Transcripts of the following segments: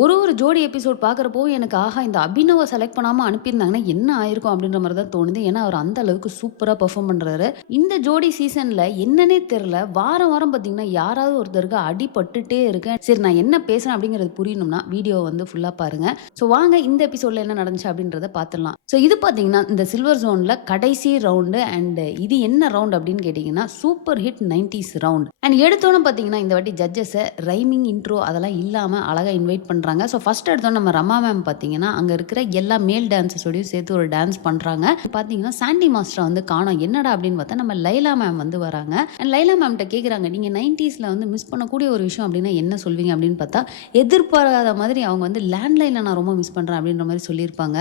ஒரு ஜோடி எபிசோட் பார்க்குறப்போ எனக்கு ஆஹா! இந்த அபினவ செலக்ட் பண்ணாம அனுப்பியிருந்தாங்கன்னா என்ன ஆயிருக்கும் அப்படின்ற மாரி தான் தோணுது. ஏன்னா, அவர் அந்த அளவுக்கு சூப்பரா பெர்ஃபார்ம் பண்றாரு. இந்த ஜோடி சீசன்ல என்னன்னே தெரியல. வாரம் வாரம் பார்த்தீங்கன்னா, யாராவது ஒருத்தருக்கு அடிபட்டுட்டே இருக்கு. சரி நான் என்ன பேசுறேன் அப்படிங்கிறது புரியணும்னா, வீடியோவ வந்து ஃபுல்லா பாருங்க. ஸோ வாங்க இந்த எபிசோட்ல என்ன நடந்துச்சு அப்படின்றத பார்த்துடலாம். ஸோ இது பார்த்தீங்கன்னா, இந்த சில்வர் ஜோன்ல கடைசி ரவுண்டு அண்ட் இது என்ன ரவுண்ட் அப்படின்னு கேட்டீங்கன்னா, சூப்பர் ஹிட் 90ஸ் ரவுண்ட். அண்ட் எடுத்தோனே பார்த்தீங்கன்னா, இந்த வாட்டி ஜட்ஜஸ ரைமிங் இன்ட்ரோ அதெல்லாம் இல்லாம அழகா இன்வைட் பண்றாங்க. ஸோ ஃபர்ஸ்ட் எடுத்தோனே நம்ம ரமா மேம் பார்த்தீங்கன்னா, அங்க இருக்கிற எல்லா மேல் டான்ஸர்ஸோடையும் சேர்த்து ஒரு டான்ஸ் பண்றாங்க. பார்த்தீங்கன்னா, சாண்டி மாஸ்டர வந்து காணோம். என்னடா அப்படின்னு பார்த்தா நம்ம லைலா மேம் வந்து வராங்க. அண்ட் லைலா மேம்ட்ட கேட்குறாங்க, நீங்க 90ஸ்ல வந்து மிஸ் பண்ணக்கூடிய ஒரு விஷயம் அப்படின்னா என்ன சொல்வீங்க அப்படின்னு பார்த்தா, எதிர்பாராத மாதிரி அவங்க வந்து லேண்ட்லைன்ல நான் ரொம்ப மிஸ் பண்றேன் அப்படின்ற மாதிரி சொல்லியிருப்பாங்க.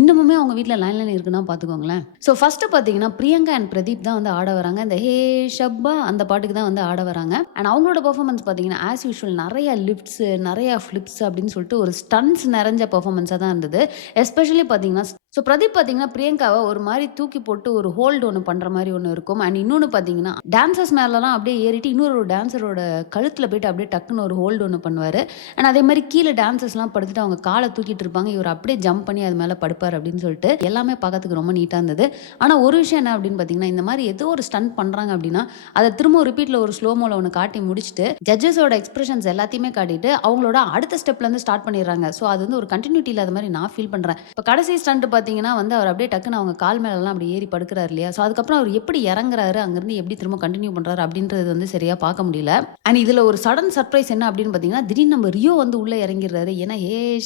இன்னமுமே அவங்க வீட்ல லேண்ட்லைன் இருக்குன்னா பார்த்துக்கோங்களேன். ஸோ ஃபர்ஸ்ட் பார்த்தீங்கன்னா, பிரியங்கா அண்ட் பிரதீப் தான் வந்து ஆட வராங்க. இந்த ஹே ஷப்பா அந்த பாட்டுக்கு தான் வந்து ஆட வராங்க. அண்ட் அவங்களோட பெர்ஃபார்மன்ஸ் பார்த்தீங்கன்னா, ஆஸ் யூசுவல் நிறைய லிஃப்ட்ஸ், நிறைய ஃபிளிப்ஸ் அப்படின்னு சொல்லிட்டு ஒரு ஸ்டன்ட்ஸ் நிறைஞ்ச பெர்ஃபார்மன்ஸா தான் இருந்தது. எஸ்பெஷலி பார்த்தீங்கன்னா, ஸோ பிரதீப் பார்த்தீங்கன்னா, பிரியங்காவ ஒரு மாரி தூக்கி போட்டு ஒரு ஹோல்டு ஒண்ணு பண்ற மாரி ஒண்ணு இருக்கும். அண்ட் இன்னொன்னு பார்த்தீங்கன்னா, டான்சர்ஸ் மேலலாம் அப்படியே ஏறிட்டு இன்னொரு டான்சரோட கழுத்துல போயிட்டு அப்படியே டக்குன்னு ஒரு ஹோல்டு ஒண்ணு பண்ணுவாரு. அண்ட் அதே மாரி கீழ டான்சர்ஸ்லாம் படுத்துட்டு அவங்க கால தூக்கிட்டு இருப்பாங்க. இவர் அப்படியே ஜம்ப் பண்ணி அது மேல படுப்பாரு அப்படின்னு சொல்லிட்டு எல்லாமே பார்க்கறதுக்கு ரொம்ப நீட்டா இருந்தது. ஆனா ஒரு விஷயம் என்ன அப்படின்னு பார்த்தீங்கன்னா, இந்த மாரி ஏதோ ஒரு ஸ்டண்ட் பண்றாங்க அப்படின்னா, அத திரும்ப ரிப்பீட்ல ஒரு ஸ்லோமோல ஒண்ணு காட்டி முடிச்சுட்டு, ஜட்ஜஸோட எக்ஸ்பிரஷன்ஸ் எல்லாத்தையுமே காட்டிட்டு, அவங்களோட அடுத்த ஸ்டெப்ல இருந்து ஸ்டார்ட் பண்ணிடுறாங்க. ஸோ அது வந்து ஒரு கன்டினியூட்டி இல்லாத மாரி நான் ஃபீல் பண்றேன். இப்ப கடைசி ஸ்டண்ட் பார்த்தீங்கன்னா வந்து அவர் அப்படியே டக்குன்னு அவங்க கால் மேலலாம் அப்படி ஏறி படுக்கிறாரு இல்லையா? ஸோ அதுக்கப்புறம் அவர் எப்படி இறங்குறாரு, அங்கருந்து எப்படி திரும்ப கன்டின்யூ பண்றாரு அப்படின்றது வந்து சரியா பார்க்க முடியல. அண்ட் இதுல ஒரு சடன் சர்ப்ரைஸ் என்ன அப்படின்னு பார்த்தீங்கன்னா, திடீர்னு நம்ம ரியோ வந்து உள்ள இறங்கிடுறாரு. ஏன்னா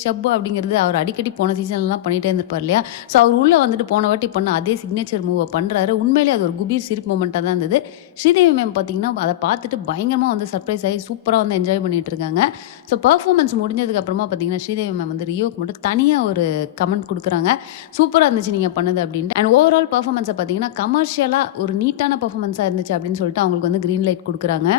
ஷப்பு அப்படிங்கிறது அவர் அடிக்கடி போன சீசன்லாம் பண்ணிட்டே இருந்திருப்பார் இல்லையா? ஸோ அவர் உள்ள வந்துட்டு போன வாட்டி பண்ண அதே சிக்னேச்சர் மூவ பண்றாரு. உண்மையிலேயே அது ஒரு குபீர் சிரிப்பு மொமெண்ட்டா தான் இருந்தது. ஸ்ரீதேவி மேம் பார்த்தீங்கன்னா, அத பார்த்துட்டு பயங்கரமா வந்து சர்ப்ரைஸ் ஆகி சூப்பரா வந்து என்ஜாய் பண்ணிட்டு இருக்காங்க. ஸோ பெர்ஃபார்மன்ஸ் முடிஞ்சதுக்கு அப்புறமா பார்த்தீங்கன்னா, ஸ்ரீதேவி மேம் வந்து ரியோக்கு மட்டும் தனியா ஒரு கமெண்ட் குடுக்குறாங்க. சூப்பரா இருந்துச்சு நீங்க பண்ணது அப்படின்ட்டு. அண்ட் ஓவரால் பெர்ஃபார்மன்ஸ பார்த்தீங்கன்னா, கமர்ஷியலா ஒரு நீட்டான பெர்ஃபார்மன்ஸா இருந்துச்சு அப்படின்னு சொல்லிட்டு அவங்களுக்கு வந்து கிரீன் லைட் குடுக்குறாங்க.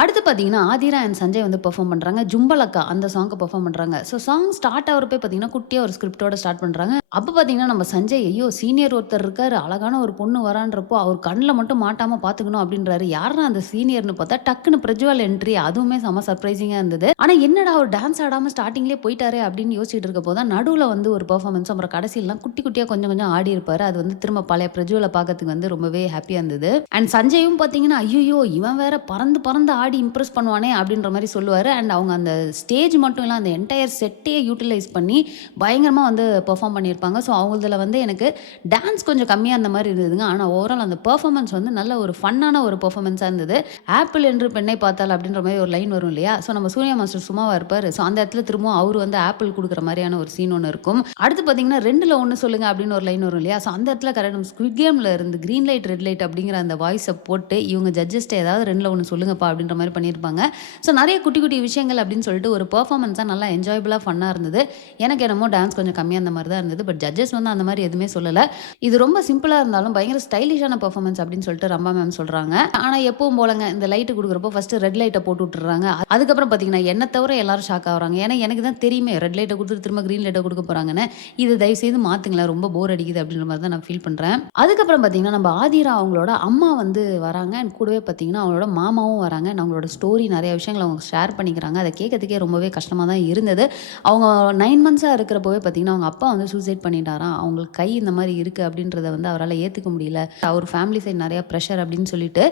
அடுத்து பார்த்தீங்கன்னா, ஆதிரா அண்ட் சஞ்சய் வந்து பெர்ஃபார்ம் பண்றாங்க. ஜும்பலக்கா அந்த சாங்க பெர்ஃபார்ம் பண்றாங்க. ஸோ சாங் ஸ்டார்ட் ஆகுறப்பயே பார்த்தீங்கன்னா, குட்டியா ஒரு ஸ்கிரிப்ட்டோட ஸ்டார்ட் பண்றாங்க. அப்ப பார்த்தீங்கன்னா, நம்ம சஞ்சய் ஐயோ! சீனியர் ஒருத்தர் இருக்காரு. அழகான ஒரு பொண்ணு வரான்றப்போ, அவர் கண்ல மட்டும் மாட்டாம பார்த்துக்கணும் அப்படின்றாரு. யார்ரா அந்த சீனியர்ன்னு பார்த்தா, டக்குன்னு பிரஜ்வால் என்ட்ரி. அதுவுமே செம சர்ப்ரைசிங்கா இருந்தது. ஆனா என்னடா அவர் டான்ஸ் ஆடாம ஸ்டார்ட்டிங்லயே போயிட்டாரே அப்படின்னு யோசிச்சுட்டு இருக்கப்போ தான், நடுவுல வந்து ஒரு பெர்ஃபார்மன்ஸ் அப்புறம் கடைசிலலாம் குட்டி குட்டியா கொஞ்சம் கொஞ்சம் ஆடி இருப்பாரு. அது வந்து திரும்ப பழைய பிரஜ்வல பார்க்கறதுக்கு வந்து ரொம்பவே ஹாப்பியா இருந்தது. அண்ட் சஞ்சயும் பார்த்தீங்கன்னா, ஐய்யயோ! இவன் வேற பறந்து பறந்து ஆடி இம்ப்ரெஸ் பண்ணுவானே அப்படின்ற மாரி சொல்லுவாரு. அண்ட் அவங்க அந்த ஸ்டேஜ் மட்டும் இல்ல, அந்த என்டையர் செட்டையே யூட்டிலைஸ் பண்ணி பயங்கரமா வந்து பெர்ஃபார்ம் பண்ணியிருப்பாங்க. ஸோ அவங்களதுல வந்து எனக்கு டான்ஸ் கொஞ்சம் கம்மியா இருந்த மாரி இருந்ததுங்க. ஆனா ஓவரால் அந்த பெர்ஃபார்மன்ஸ் வந்து நல்ல ஒரு ஃபன்னான ஒரு பெர்ஃபார்மன்ஸா இருந்தது. ஆப்பிள் என்று பெண்ணை பார்த்தால் அப்படின்ற மாரி ஒரு லைன் வரும் இல்லையா? ஸோ நம்ம சூர்யா மாஸ்டர் சும்மாவா இருப்பாரு. ஸோ அந்த இடத்துல திரும்பவும் அவரு வந்து ஆப்பிள் குடுக்குற மாரியான ஒரு சீன் ஒண்ணு இருக்கும். அடுத்து பார்த்தீங்கன்னா, 2ல 1 சொல்லுங்க அப்படின்னு ஒரு லைன் வரும் இல்லையா? ஸோ அந்த இடத்துல கரெக்ட் ஸ்குவிட் கேம்ல இருந்து கிரீன் லைட், ரெட் லைட் அப்படிங்கிற அந்த வாய்ஸ போட்டு இவங்க ஜட்ஜஸ்ட்ட ஏதாவது 2ல 1 சொல்லுங்கப்பா அப்படின்ற மாரி பண்ணியிருப்பாங்க. ஸோ நிறைய குட்டி குட்டி விஷயங்கள் அப்படின்னு சொல்லிட்டு ஒரு பெர்ஃபார்மன்ஸா நல்லா என்ஜாயபிளா ஃபன்னா இருந்தது. எனக்கு என்னமோ டான்ஸ் கொஞ்சம் கம்மியா அந்த மாரி தான் இருந்தது. பட் ஜட்ஜஸ் வந்து அந்த மாரி எதுவுமே சொல்லல. இது ரொம்ப சிம்பிளா இருந்தாலும் பயங்கர ஸ்டைலிஷான பெர்ஃபார்மன்ஸ் அப்படின்னு சொல்லிட்டு ரம்பா மேம் சொல்றாங்க. ஆனா எப்பவும் போலங்க இந்த லைட் குடுக்குறப்போ ஃபர்ஸ்ட் ரெட் லைட்ட போட்டு விட்டுறாங்க. அதுக்கப்புறம் பார்த்தீங்கன்னா, என்ன தவிர எல்லாரும் ஷாக் ஆகுறாங்க. ஏன்னா எனக்கு தான் தெரியுமே ரெட் லைட்ட குடுத்துட்டு திரும்ப கிரீன் லைட்ட குடுக்க போறாங்கன்னு. இது தயவு செய்து மாத்துங்களேன். ரொம்ப போர் அடிக்குது அப்படின்ற மாரி தான் நான் ஃபீல் பண்றேன். அதுக்கப்புறம் பார்த்தீங்கன்னா, நம்ம ஆதிரா அவங்களோட அம்மா வந்து வராங்க. அண்ட் கூடவே பார்த்தீங்கன்னா, அவங்களோட மாமாவும் வராங்க. அண்ட் அவங்களோட ஸ்டோரி நிறைய விஷயங்கள அவங்க ஷேர் பண்ணிக்கிறாங்க. அத கேட்கறதுக்கே ரொம்பவே கஷ்டமா தான் இருந்தது. அவங்க 9 மந்த்ஸா இருக்கிறப்பவே பார்த்தீங்கன்னா, அவங்க அப்பா வந்து சூசைட் பண்ணிட்டாராம். அவங்களுக்கு கை இந்த மாரி இருக்கு அப்படின்றத வந்து அவரால ஏத்துக்க முடியல. அவர் ஃபேமிலி சைடு நிறைய பிரஷர் அப்படின்னு சொல்லிட்டு,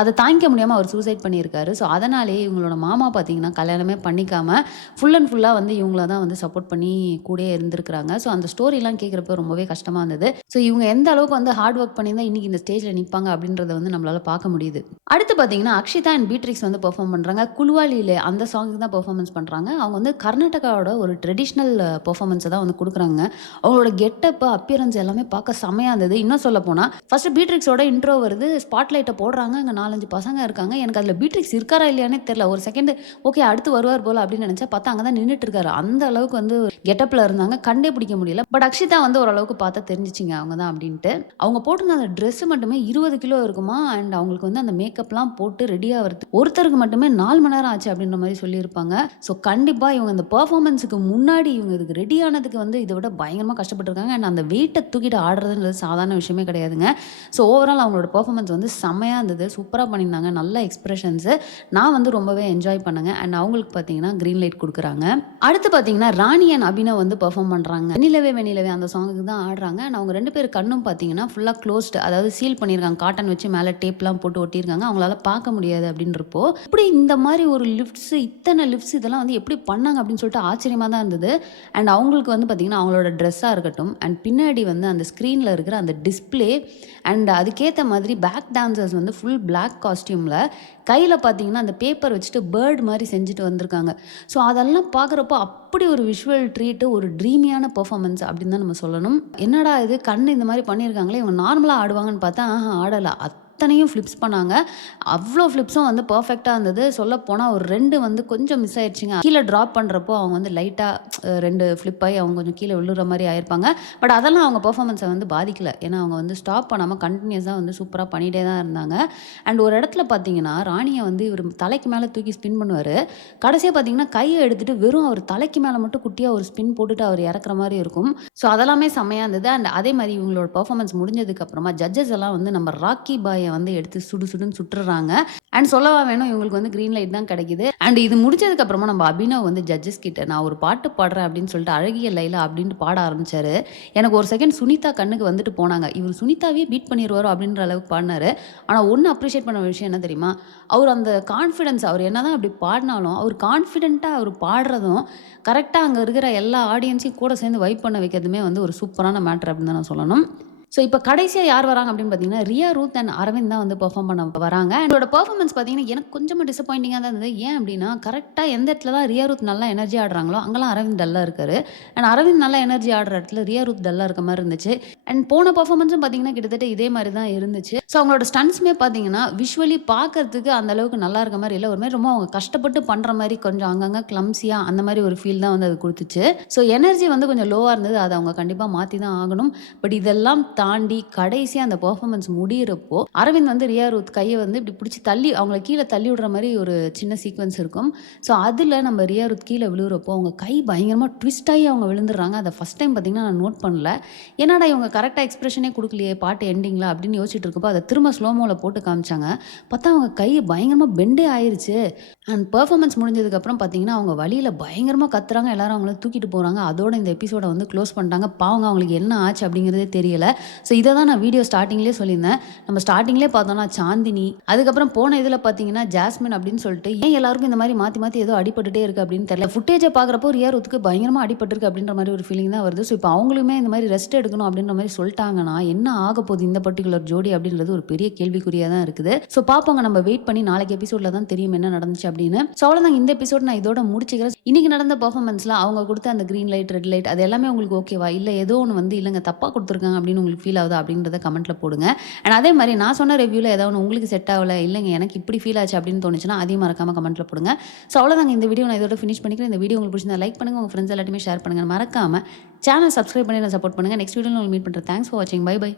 அத தாங்கிக்க முடியாம அவர் சூசைட் பண்ணியிருக்காரு. ஸோ அதனாலேயே இவங்களோட மாமா பார்த்தீங்கன்னா, கல்யாணமே பண்ணிக்காம ஃபுல் அண்ட் ஃபுல்லா வந்து இவங்கள தான் வந்து சப்போர்ட் பண்ணி கூடயே இருந்திருக்காங்க. ஸோ அந்த ஸ்டோரிலாம் கேட்குறப்ப ரொம்பவே கஷ்டமா இருந்தது. ஸோ இவங்க எந்த அளவுக்கு வந்து ஹார்ட் ஒர்க் பண்ணியிருந்தா இன்னைக்கு இந்த ஸ்டேஜ்ல நிப்பாங்க அப்படின்றத வந்து நம்மளால பார்க்க முடியுது. அடுத்து பார்த்தீங்கன்னா, அக்ஷிதா அண்ட் பீட்ரிக்ஸ் வந்து பெர்ஃபார்ம் பண்றாங்க. குலுவாலிலே அந்த சாங்க்கு தான் பெர்ஃபார்மன்ஸ் பண்றாங்க. அவங்க வந்து கர்நாடகாவோட ஒரு ட்ரெடிஷனல் பெர்ஃபார்மன்ஸ தான் வந்து குடுக்குறாங்க. அவங்களோட கெட்டப், அப்பியரன்ஸ் எல்லாமே பார்க்க செமையா இருந்தது. இன்னும் சொல்லப்போனா, ஃபர்ஸ்ட் பீட்ரிக்ஸோட இன்ட்ரோ வருது. ஸ்பாட்லைட்ட போடுறாங்க. அங்க 4, 5 பசங்க இருக்காங்க. எனக்கு அதுல பீட்ரிக்ஸ் இருக்காரா இல்லையான்னே தெரியல. ஒரு செகண்ட் ஓகே அடுத்து வருவார் போல அப்படின்னு நினைச்சா பார்த்தா அங்க தான் நின்னுட்டு இருக்காரு. அந்த அளவுக்கு வந்து கெட்டப்ல இருந்தாங்க. கண்டே பிடிக்க முடியல. பட் அக்ஷிதா வந்து ஓரளவுக்கு பார்த்தா தெரிஞ்சுச்சுங்க அவங்க தான் அப்படின்ட்டு. அவங்க போட்டிருந்த அந்த ட்ரெஸ் மட்டுமே 20 கிலோ இருக்குமா. அண்ட் அவங்களுக்கு வந்து அந்த மேக்கப்லாம் போட்டு ரெடி ஆவறதுக்கு ஒருத்தருக்கு மட்டுமே 4 மணி நேரம் ஆச்சு அப்படின்ற மாதிரி சொல்லியிருப்பாங்க. ஸோ கண்டிப்பாக இவங்க இந்த பெர்ஃபார்மன்ஸுக்கு முன்னாடி இவங்க இதுக்கு ரெடி ஆனதுக்கு வந்து இதை விட பயங்கரமாக கஷ்டப்பட்டுருக்காங்க. அண்ட் அந்த வெயிட்டை தூக்கிட்டு ஆடுறதுன்றது சாதாரண விஷயமே கிடையாதுங்க. ஸோ ஓவரால் அவங்களோட பெர்ஃபார்மன்ஸ் வந்து செம்மையாக இருந்தது. சூப்பராக பண்ணியிருந்தாங்க. நல்ல எக்ஸ்பிரஷன்ஸு. நான் வந்து ரொம்பவே என்ஜாய் பண்ணேங்க. அண்ட் அவங்களுக்கு பார்த்தீங்கன்னா க்ரீன் லைட் கொடுக்குறாங்க. அடுத்து பார்த்தீங்கன்னா ராணி அண்ட் அபினவ் வந்து பெர்ஃபார்ம் பண்ணுறாங்க. வெண்ணிலவே வெண்ணிலவே அந்த சாங்குக்கு தான் ஆடுறாங்க. அண்ட் அவங்க 2 பேர் கண்ணும் பார்த்தீங்கன்னா ஃபுல்லாக க்ளோஸ்டு, அதாவது சீல் பண்ணியிருக்காங்க. காட்டன் வச்சு மேலே டேப்லாம் போட்டு ஒட்டியிருக்காங்க. அவங்களால பார்க்க முடியாது அப்படின்றப்போ இப்படி இந்த மாதிரி ஒரு லிஃப்ட்ஸு, இத்தனை லிஃப்ட்ஸ் இதெல்லாம் வந்து எப்படி பண்ணாங்க அப்படின்னு சொல்லிட்டு ஆச்சரியமாக தான் இருந்தது. அண்ட் அவங்களுக்கு வந்து பார்த்தீங்கன்னா அவங்களோட ட்ரெஸ்ஸாக இருக்கட்டும், அண்ட் பின்னாடி வந்து அந்த ஸ்க்ரீனில் இருக்கிற அந்த டிஸ்பிளே, அண்ட் அதுக்கேற்ற மாதிரி பேக் டான்சர்ஸ் வந்து ஃபுல் பிளாக் காஸ்டியூமில் கையில் பார்த்தீங்கன்னா அந்த பேப்பர் வச்சுட்டு பேர்டு மாதிரி செஞ்சுட்டு வந்திருக்காங்க. ஸோ அதெல்லாம் பார்க்குறப்போ அப்படி ஒரு விஷுவல் ட்ரீட்டு, ஒரு ட்ரீமியான பெர்ஃபார்மன்ஸ் அப்படின்னு தான் நம்ம சொல்லணும். என்னடா இது கண்ணு இந்த மாதிரி பண்ணியிருக்காங்களே, இவங்க நார்மலாக ஆடுவாங்கன்னு பார்த்தா ஆடலை. அத்தனையும் ஃப்ளிப்ஸ் பண்ணாங்க. அவ்வளோ ஃப்ளிப்ஸும் வந்து பர்ஃபெக்டாக இருந்தது. சொல்லப்போனால் ஒரு 2 வந்து கொஞ்சம் மிஸ் ஆயிடுச்சுங்க. கீழே ட்ராப் பண்ணுறப்போ அவங்க வந்து லைட்டாக 2 ஃப்ளிப் ஆகி அவங்க கொஞ்சம் கீழே விழுற மாதிரி ஆயிருப்பாங்க. பட் அதெல்லாம் அவங்க பெர்ஃபார்மன்ஸை வந்து பாதிக்கல. ஏன்னா அவங்க வந்து ஸ்டாப் பண்ணாமல் கண்டினியூஸாக வந்து சூப்பராக பண்ணிகிட்டே தான் இருந்தாங்க. அண்ட் ஒரு இடத்துல பார்த்தீங்கன்னா ராணியை வந்து இவர் தலைக்கு மேலே தூக்கி ஸ்பின் பண்ணுவார். கடைசியாக பார்த்தீங்கன்னா கையை எடுத்துகிட்டு வெறும் அவர் தலைக்கு மேலே மட்டும் குட்டியாக ஒரு ஸ்பின் போட்டுட்டு அவர் இறக்குற மாதிரி இருக்கும். ஸோ அதெல்லாமே செம்மையாக இருந்தது. அண்ட் அதே மாதிரி இவங்களோட பெர்ஃபார்மன்ஸ் முடிஞ்சதுக்கப்புறமா ஜட்ஜஸ் எல்லாம் வந்து நம்ம ராக்கி பாயை வந்து எடுத்து சுடுன்னு சுட்டுறாங்க. அண்ட் சொல்லவா வேணும், இவங்களுக்கு வந்து க்ரீன் லைட் தான் கிடைக்குது. அண்ட் இது முடிச்சதுக்கு அப்புறமா நம்ம அபினவ் வந்து ஜட்ஜஸ் கிட்ட நான் ஒரு பாட்டு பாடுறேன் அப்படின்னு சொல்லிட்டு அழகிய லைலா அப்படின்ட்டு பாட ஆரம்பிச்சாரு. எனக்கு ஒரு செகண்ட் சுனிதா கண்ணுக்கு வந்துட்டு போனாங்க. இவர் சுனிதாவே பீட் பண்ணிடுவாரோ அப்படின்ற அளவுக்கு பாடினாரு. ஆனால் ஒன்று அப்ரிஷியேட் பண்ண விஷயம் என்ன தெரியுமா, அவர் அந்த கான்ஃபிடென்ஸ், அவர் என்னதான் அப்படி பாடினாலும் அவர் கான்ஃபிடென்ட்டாக அவர் பாடுறதும் கரெக்டாக அங்கே இருக்கிற எல்லா ஆடியன்ஸையும் கூட சேர்ந்து வைப் பண்ண வைக்கிறதுமே வந்து ஒரு சூப்பரான மேட்ரு அப்படின்னு தான் நான் சொல்லணும். ஸோ இப்போ கடைசியாக யார் வராங்க அப்படின்னு பார்த்தீங்கன்னா ரியா ரூத் அண்ட் அரவிந்த் தான் வந்து பெர்ஃபார்ம் பண்ண வராங்க. என்னோட பெர்ஃபார்மன்ஸ் பார்த்தீங்கன்னா எனக்கு கொஞ்சமாக டிசப்பாயிண்டிங்காக தான் இருந்தது. ஏன் அப்படின்னா கரெக்டாக எந்த இடத்துல தான் ரியா ரூத் நல்லா எனர்ஜி ஆடுறாங்களோ அங்கெல்லாம் அரவிந்த் டல்லாக இருக்காரு. அண்ட் அரவிந்த் நல்லா எனர்ஜி ஆடுற இடத்துல ரியா ரூத் டல்லாக இருக்க மாதிரி இருந்துச்சு. அண்ட் போன பெர்ஃபார்மன்ஸும் பார்த்தீங்கன்னா கிட்டத்தட்ட இதே மாதிரி தான் இருந்துச்சு. ஸோ அவங்களோட ஸ்டன்ட்ஸுமே பார்த்தீங்கன்னா விஷுவலி பார்க்கறதுக்கு அந்த அளவுக்கு நல்லா இருக்க மாதிரி இல்லை. ஒரு மாதிரி ரொம்ப அவங்க கஷ்டப்பட்டு பண்ணுற மாதிரி கொஞ்சம் அங்கங்கே கிளம்ஸியாக அந்த மாதிரி ஒரு ஃபீல் தான் வந்து அது கொடுத்துச்சு. ஸோ எனர்ஜி வந்து கொஞ்சம் லோவாக இருந்தது. அதை அவங்க கண்டிப்பாக மாற்றி தான் ஆகணும். பட் இதெல்லாம் தாண்டி கடைசியாக அந்த பெர்ஃபார்மன்ஸ் முடிகிறப்போ அரவிந்த் வந்து ரியா ரூத் கையை வந்து இப்படி பிடிச்சி தள்ளி அவங்கள கீழே தள்ளி விடுற மாதிரி ஒரு சின்ன சீக்வன்ஸ் இருக்கும். ஸோ அதில் நம்ம ரியா ரூத் கீழே விழுகிறப்போ அவங்க கை பயங்கரமாக ட்விஸ்ட் ஆகி அவங்க விழுந்துடுறாங்க. அதை ஃபஸ்ட் டைம் பார்த்தீங்கன்னா நான் நோட் பண்ணல. என்னடா இவங்க கரெக்டாக எக்ஸ்பிரஷனே கொடுக்கலையே பாட்டு எண்டிங்கில் அப்படின்னு யோசிச்சுட்டு இருக்கப்போ அதை திரும்ப ஸ்லோமோவில் போட்டு காமிச்சாங்க. பார்த்தா அவங்க கை பயங்கரமாக பெண்டே ஆயிடுச்சு. அண்ட் பெர்ஃபார்மன்ஸ் முடிஞ்சதுக்கப்புறம் பார்த்தீங்கன்னா அவங்க வழியில் பயங்கரமாக கத்துறாங்க. எல்லாரும் அவங்கள தூக்கிட்டு போகிறாங்க. அதோட இந்த எபிசோடை வந்து க்ளோஸ் பண்ணிட்டாங்க. பாவங்க அவங்களுக்கு என்ன ஆச்சு அப்படிங்கிறதே தெரியல. ஸோ இதை தான் நான் வீடியோ ஸ்டார்டிங்லேயே சொல்லியிருந்தேன். நம்ம ஸ்டார்டிங்லேயே பார்த்தோம்னா சாந்தினி, அதுக்கப்புறம் போன இதில் பார்த்தீங்கன்னா ஜாஸ்மின் அப்படின்னு சொல்லிட்டு ஏன் எல்லாருக்கும் இந்த மாதிரி மாற்றி மாற்றி ஏதோ அடிபட்டுட்டே இருக்குது அப்படின்னு தெரியல. ஃபுட்டேஜை பார்க்குறப்போ ரியா ரூத்துக்கு பயங்கரமாக அடிபட்டிருக்கு அப்படின்ற மாதிரி ஒரு ஃபீலிங் தான் வருது. ஸோ இப்போ அவங்களுமே இந்த மாதிரி ரெஸ்ட் எடுக்கணும் அப்படின்ற மாதிரி சொல்லிட்டாங்கன்னா என்ன ஆக போகுது இந்த பர்டிகுலர் ஜோடி அப்படின்றது ஒரு பெரிய கேள்விக்குறியாக தான் இருக்குது. ஸோ பார்ப்போங்க, நம்ம வெயிட் பண்ணி நாளைக்கு எபிசோடில் தான் தெரியும் என்ன நடந்துச்சு அப்படின்னு. ஸோ அவ்வளோதாங்க, இந்த எபிசோட் நான் இதோட முடிச்சுக்கிறேன். இன்னைக்கு நடந்த பெர்ஃபார்மன்ஸில் அவங்க கொடுத்த அந்த க்ரீன் லைட் ரெட் லைட் அது எல்லாமே உங்களுக்கு ஓகேவா, இல்லை ஏதோ ஒன்று வந்து இல்லைங்க தப்பாக கொடுத்துருக்காங்க அப்படின்னு உங்களுக்கு ஃபீல் ஆகுதா அப்படின்றத கமெண்ட்டில் போடுங்க. அண்ட் அதே மாதிரி நான் சொன்ன ரிவ்யூவில் ஏதாவது உங்களுக்கு செட் ஆகலை, இல்லைங்க எனக்கு இப்படி ஃபீல் ஆச்சு அப்படின்னு தோணுச்சுன்னா அதையும் மறக்காமல் கமெண்ட்டில் போடுங்க. ஸோ அவ்வளோதாங்க, இந்த வீடியோ நான் இதோட ஃபினிஷ் பண்ணிக்கிறேன். இந்த வீடியோ உங்களுக்கு பிடிச்சிருந்தா லைக் பண்ணுங்கள், உங்கள் ஃப்ரெண்ட்ஸ் எல்லாத்தையுமே ஷேர் பண்ணுங்கள். மறக்காமல் சேனல் சப்ஸ்கிரைப் பண்ணி நான் சப்போர்ட் பண்ணுங்கள். நெக்ஸ்ட் வீடியோவில் உங்களுக்கு மீட் பண்ணுறேன். தேங்க்ஸ் ஃபார் வாட்சிங். Bye by.